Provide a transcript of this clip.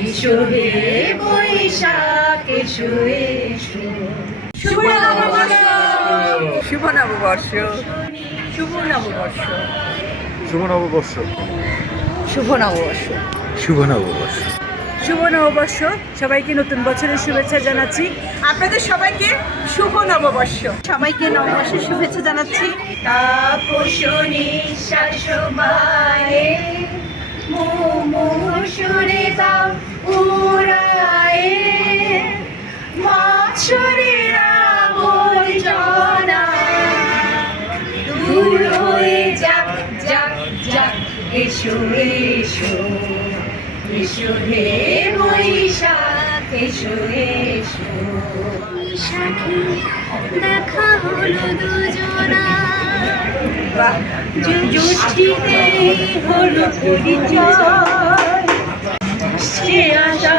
এসো হে বৈশাখ এসো এসো। শুভ নববর্ষ, শুভ নববর্ষ, শুভ নববর্ষ, শুভ নববর্ষ। শুভ নববর্ষ, শুভ নববর্ষ। শুভ নববর্ষ। সবাইকে নতুন বছরের শুভেচ্ছা জানাচ্ছি। আপনাদের সবাইকে শুভ নববর্ষ। সবাইকে নববর্ষের শুভেচ্ছা জানাচ্ছি। তাপস নিঃশ্বাস বায়ে মুমুষুরে দাও উড়ায়ে মৎসরের আবর্জনা দূর হয়ে যাক যাক যাক। এসো এসো এসো হে বৈশাখ এসো এসো। বৈশাখী দেখা হলো দুজনা, জ্যৈষ্ঠীতে হলো পরিচয়। সে আশা